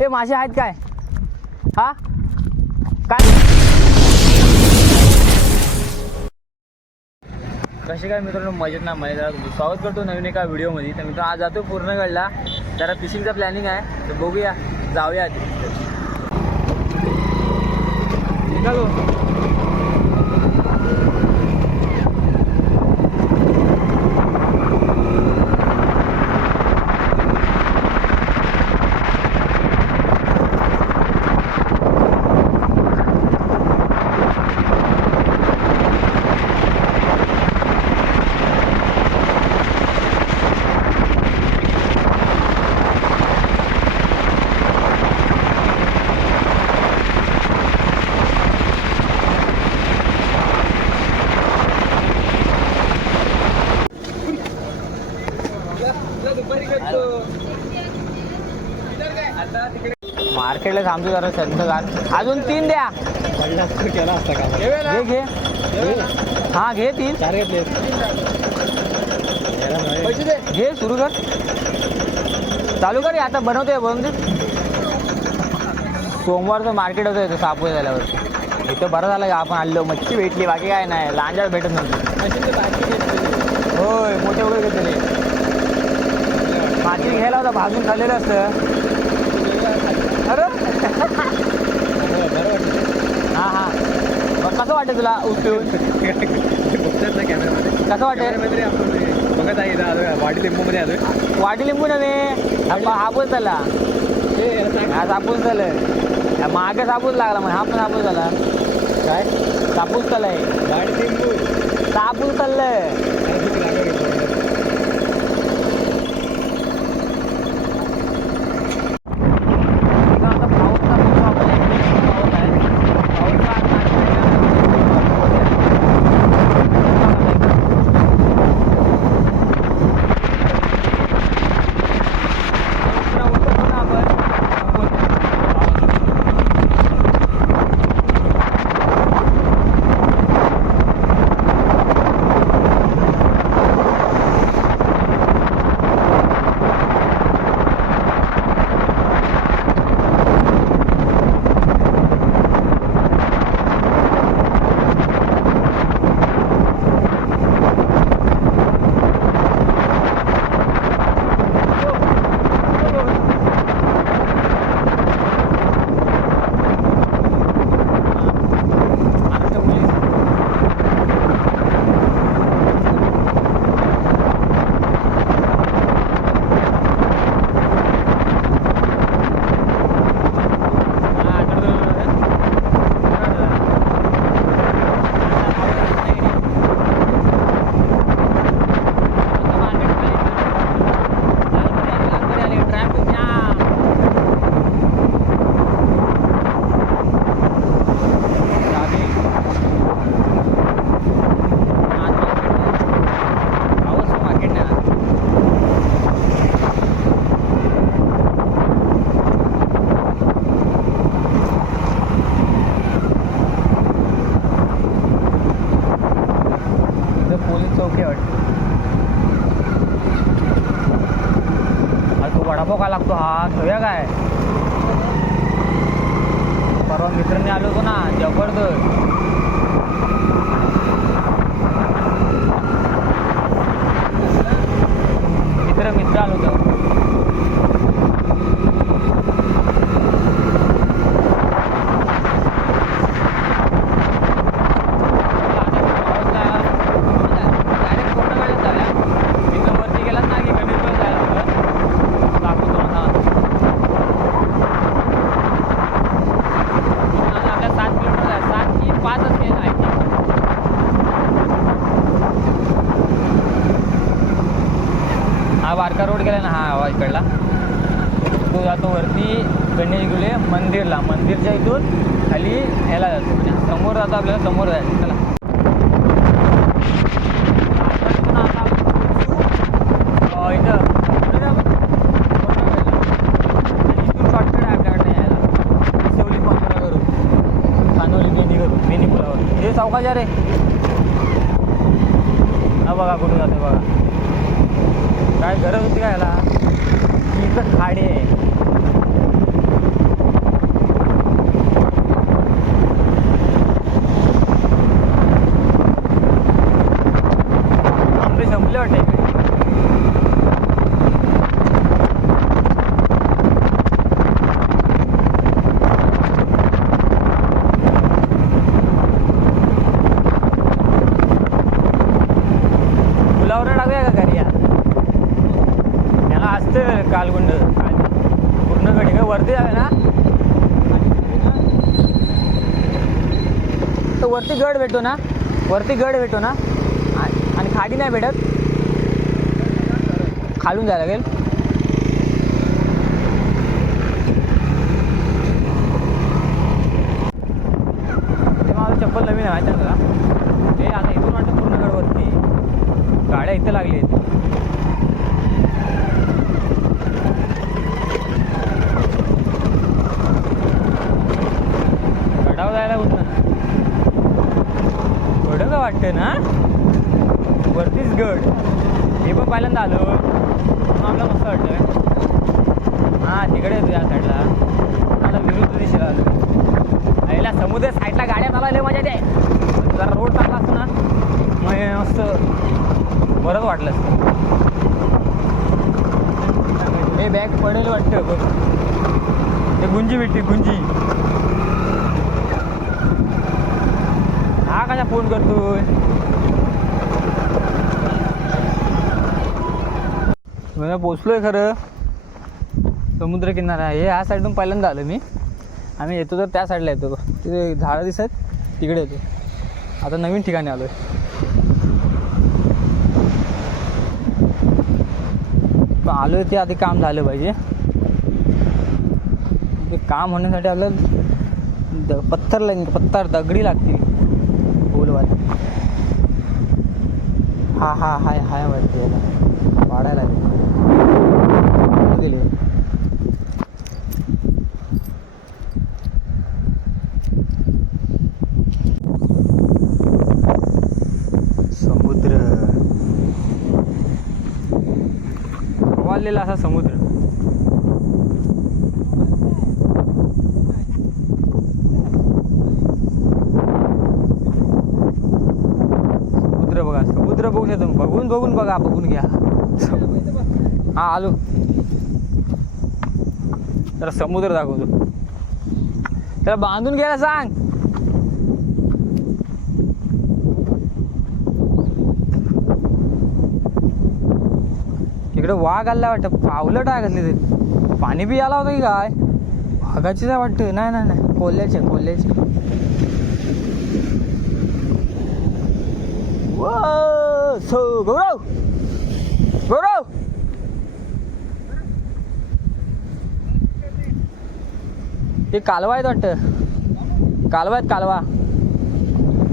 हे मासे आहेत काय? हा? काय? कसे काय मित्रांनो मजेत ना मजेत जरा तुमचं स्वागत करतो नवीन एका व्हिडिओमध्ये. तर मित्रांनो आज जातो पूर्णगडला जरा फिशिंगचा प्लॅनिंग आहे. तर बघूया. जाऊया आधी. निघालो. थांबतो जरा संतगार अजून तीन द्या. केला असता का घे. घे हा घे तीन. चार घेतले घे सुरू कर. चालू कर आता बनवतोय बनवते सोमवारचं मार्केट होतं इथं सापूर झाल्यावर. इथं बरं झालं का आपण आलो मच्छी भेटली बाकी काय नाही. लांजा भेटत नव्हती. होय मोठे वगैरे घेतले माती घ्यायला होता भाजून खाल्लेलं असतं अरे हां हां मग कसं वाटतं तुला उठून कसं वाटेल आपण बघत आहे वाडी लिंबूमध्ये आलोय. वाटी लिंबू नव्हे हापूस झाला. हा सापूस झालं मागे सापूस लागला मग हा पण सापूस झाला. काय? सापूस चाललाय वाडी लिंबू. सापूस चाललंय. लागतो हा ठेवूया काय? परवा मित्रांनी आलो होतो ना जबरदस्त. मित्र मित्र आलो होतो वरती गेलात ना की गणेश जायला दाखवतो हा आपल्या सात किलोमीटर आहे सात की पाच असेल आय थिंक हा वारका रोड गेला ना हा हवा इकडला तो जातो वरती गणेश गुले मंदिरला मंदिरच्या इथून खाली ह्याला जातो म्हणजे समोर जातो आपल्याला समोर जायचं चला इथून आता आपण अं, इथं कुठे जाऊ? आणि इथून शॉर्टकट आहे आपल्याकडे यायला शिवली पंधरा करून कानोली बेनी करून बेनी पुलावर हे चौकाच्या रे. हा बघा कुठे जाते बघा. काय गरज होती का याला? इथं खाडी आहे वरती जावे ना तर वरती गड भेटतो ना. वरती गड भेटतो ना. आणि खाडी नाही भेटत. खालून जायला लागेल. ते माझं चप्पल नवीन आहे माहिती ते आता इथून वाटतं पूर्ण गडवरती. गाड्या इथं लागली आहेत गडावर जायला कुठं गड का वाटतं ना? वरतीच गड. हे पण पहिल्यांदा आलो. म्हणून आपलं मस्त वाटतं हां तिकडे येतो या साईडला आता विरुद्ध दिशेला आलो आईला समुद्र साईडला गाड्या चालवल्या मजा ते जरा रोड चांगला असतो ना मग मस्त बरंच वाटलं असतं. हे बॅग पडेल वाटतं बघ. ते गुंजी भेटली गुंजी हा कशा फोन करतोय. मी पोचलोय खरं. समुद्र किनारा हे ह्या साईडून पहिल्यांदा आलो मी. आम्ही येतो तर त्या साईडला येतो. तिथे झाडं दिसत तिकडे येतो. आता नवीन ठिकाणी आलो आहे आलो आहे ते आधी काम झालं पाहिजे. ते काम होण्यासाठी आपल्याला द पत्थर लागेल पत्थर दगडी लागतील. बोलवायला हा हा हाय हाय वाटते याला. वाढायला गेले? समुद्र. वाढलेला असा समुद्र बघा समुद्र बघू बघून बघून बघा बघून घ्या. हा आलो. जरा समुद्र दाखवतो. त्याला बांधून घ्यायला सांग. इकडे वाघ आला वाटतं. पावलं टाकले ते. पाणी बी आला होता की काय? वाघाचीच आहे वाटतं. नाही नाही नाही. कोल्ह्याचे कोल्ह्याचे. Whoa! So, गौरव गौरव ये कालवा आहेत वाटतं कालवा आहेत कालवा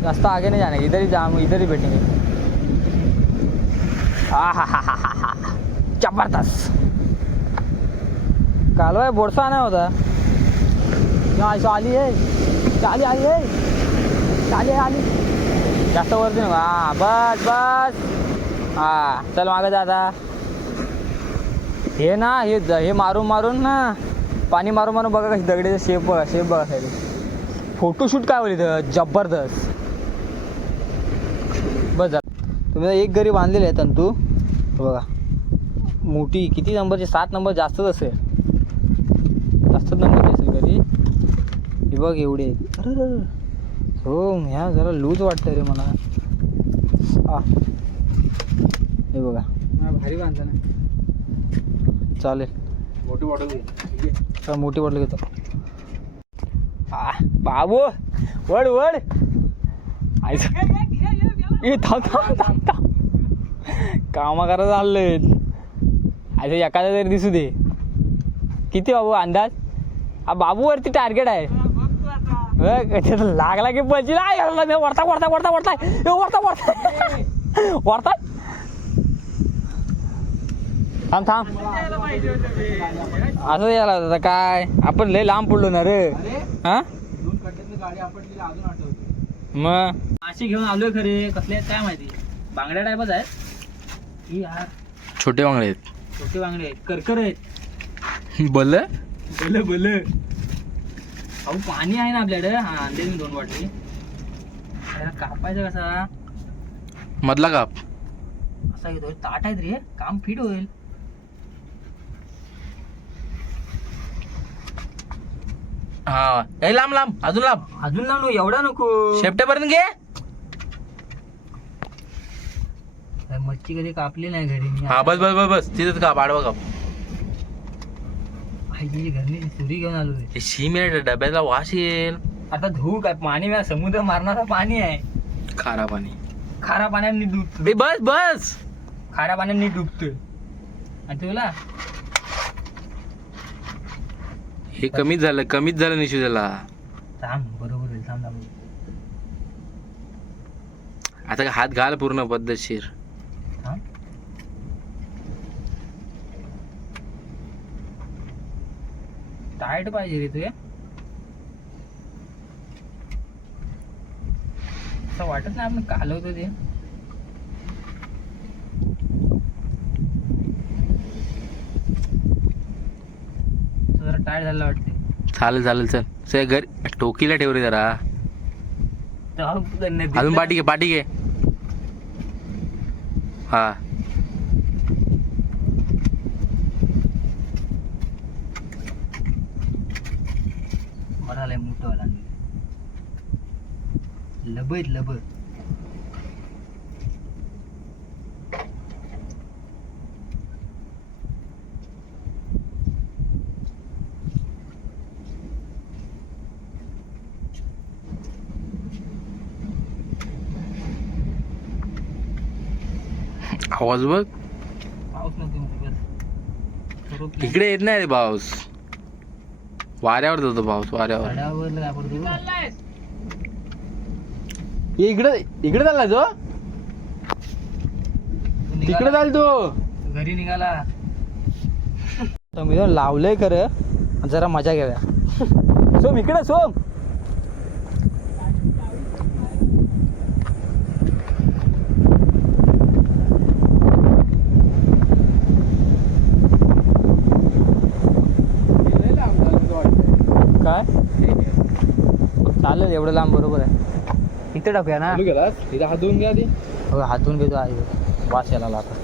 जास्त आगे नाही जाणे इधर ही जाम इधर ही बैठेंगे हा हा हा हा हा हा जबरदस्त कालवा आहे बोडसा नाही होता हा इथं आली आहे आली आली आहे आली आहे आली जास्त वरती नको. हा बस बस. हा चल मागं जा आता. हे ना हे हे मारून मारून ना पाणी मारून मारून बघा कशी दगडीचा शेप बघा शेप बघा साहेब. फोटोशूट काय होईल इथं? जबरदस्त. बस जा तुम्ही एक गरी बांधलेले आहे तंतू. बघा. मोठी किती नंबरची? सात नंबर जास्तच असेल. जास्तच नंबरची असेल घरी हे बघ एवढे. अरे. हो ह्या जरा लूज वाटतं रे मला. आ. हे बघा. भारी बांधला ना. चालेल. मोठी बॉटल मोठी बॉटल घेतो. आ बाबू वड वड थांब थांब थांब कामा चाललंय. आयचं एखादा तरी दिसू दे. किती बाबू अंदाज? हा बाबूवरती टार्गेट आहे. लागला की पळची वरता वरता वरता वरता. ए, वरता वरता. वरता. थांब थांब. असं यायला होतं काय? आपण लय लांब पडलो ना रे. हा? मग? माशी घेऊन आलोय खरे. कसले काय माहिती? बांगड्या टाईपच आहेत. यार. छोटे बांगडे आहेत. छोटे बांगडे आहेत. करकर आहेत. बल बल बल अहो पाणी आहे ना आपल्याकडे. हा आणले मी दोन वाटली कापायचं कसा? मधला काप. असा घेतो ताट आहेत रे. काम फिट होईल. हा. ए लांब लांब. अजून लांब. अजून लावू नको एवढा नको. शेपट्यापर्यंत घे. काय मच्छी कधी कापली नाही घरी? मी हा बस बस बस बस. तिथंच काप. आडवा काप. आई घरनी सुरी घेऊन आलो हे शिमेट डब्याला वास येईल आता धुऊ काय पाणी मी समुद्र मारणारा पाणी आहे खारा पाणी खारा पाण्याने डुब ए बस बस। खाऱ्या पाण्याने डुबतोय आणि तुला हे कमीच झालं कमीच झालं निशू त्याला थांब बरोबर आहे थांब थांब. आता काय हात घाल पूर्ण पद्धतशीर थांब टाईट पाहिजे रे तुझे असं वाटत नाही आपण कालवतो ते. तो जरा झाला वाटते चालेल चालेल चल. चल घरी टोकीला ठेव रे जरा. अजून पाठी घे पाठी घे. हा बरं आलंय मोठं वाला लबत लब आवाज बघ. पाऊस नव्हती इकडे येत नाही रे पाऊस. वाऱ्यावर जातो पाऊस वाऱ्यावर. इकडे इकडे चालला तो तिकडे चाल तो. घरी निघाला. तर मी लावलंय खरं जरा मजा घ्याव्या सोम इकडे सोम. काय? चालेल एवढं लांब बरोबर आहे. इथे टाकूया ना. हात धुवून घ्या आधी. हो हातून घेतो आहे वास यायला आता.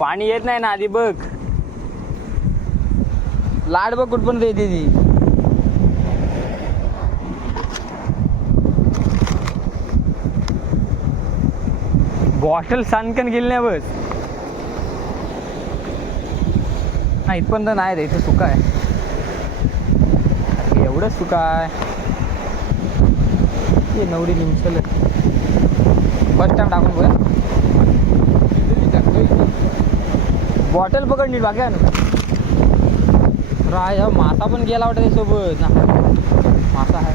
पाणी येत नाही ना आधी बघ. लाड बघ कुठपर्यंत येते ती. हॉस्टेल सानकन गेली नाही बस. नाही इथपर्यंत नाही रे इथं सुका आहे. एवढंच एवढं सुका आहे. ते नवरी निमसल. फर्स्ट टाइम टाकून बघ. बॉटल पकडली बाकी राय मासा पण गेला वाटत त्यासोबत. ना मासा आहे.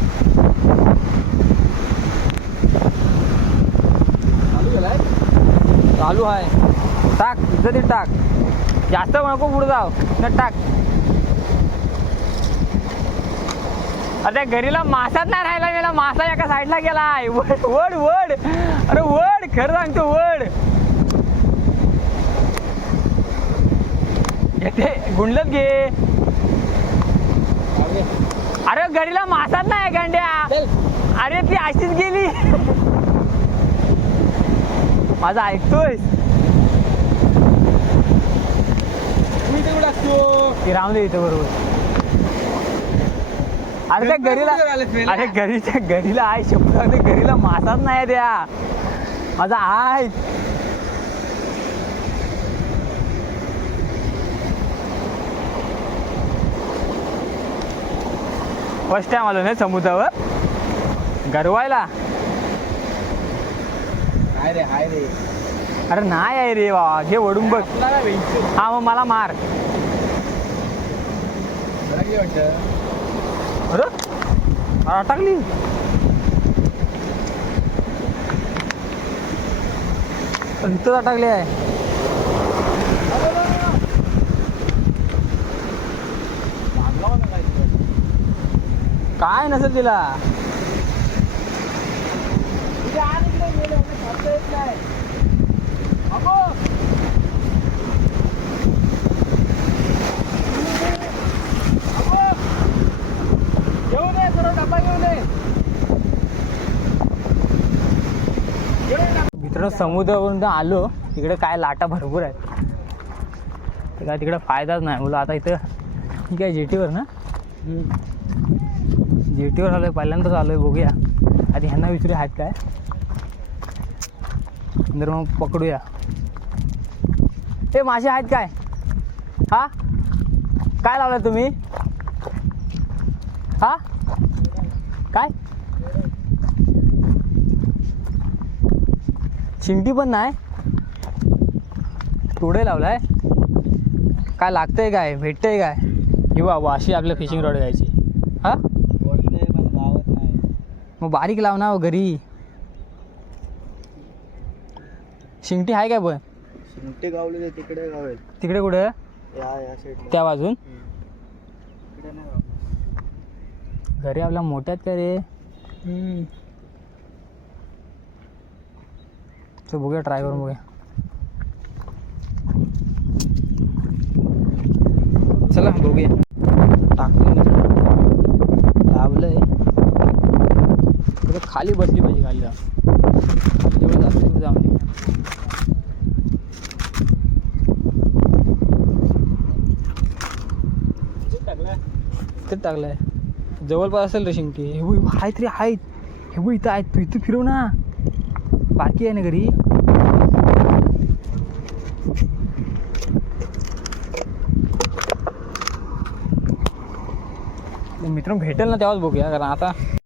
चालू आहे. टाक इथं टाक. जास्त नको पुढे जाव न टाक. अरे घरीला मासाच नाही राहिला गेला. मासा एका साईडला वड वड वड. अरे वड खरं सांगतो वड. येते. गुंडलत घे. अरे घरीला मासाच नाही गांड्या. अरे ती अशीच गेली. माझं ऐकतोय ती राहून दे इथं बरोबर अरे त्या घरीला अरे घरीच्या घरीला आहे शब्द ते घरीला मासाच नाही द्या माझा आहे फर्स्ट टाइम आलो नाही समुद्रावर गरवायला हाय रे हाय रे. अरे नाही आहे रे बाबा घे ओढून बघ. हा मग मला मार. अरे अरे अटकली इथंच अटकली आहे. काय नसेल तिला. मित्रांनो समुद्रावरून आलो. इकडे काय लाटा भरपूर आहेत. काय तिकडे फायदाच नाही. बोला आता इथं काय जेटीवर ना? जेटीवर आलोय पहिल्यांदाच आलोय बघूया. आधी ह्यांना विचारूया आहेत काय? नंतर मग पकडूया. ए मासे आहेत काय? हा? काय लावलं तुम्ही? हा? काय? चिंटी पण नाही? तोडे लावलाय? काय लागतंय काय? भेटतंय काय? ही बाबा अशी आपल्या फिशिंग रॉड घ्यायची. हा? लावत नाही. मग बारीक लाव ना हो घरी. शिंगटी आहे काय पण? शिंगटे गावले तिकडे गावेल. तिकडे कुठे? या या साईडला त्या बाजून? तिकडे नाही. घरी आपल्या मोठ्यात का रे? चल बघूया ट्राय करून बघूया. चला बघूया. टाकलं खाली बसली पाहिजे खाली. जाऊन जेवढं जास्त तेवढं जाऊन दे. ते टाकलंय? जवळपास असेल रे शिंगटी हे बघ आहेत रे आहेत. हे बघ इथं आहेत. तू इथं फिरव ना. बाकी आहे ना घरी. मित्र भेटेल ना तेव्हाच बघूया कारण आता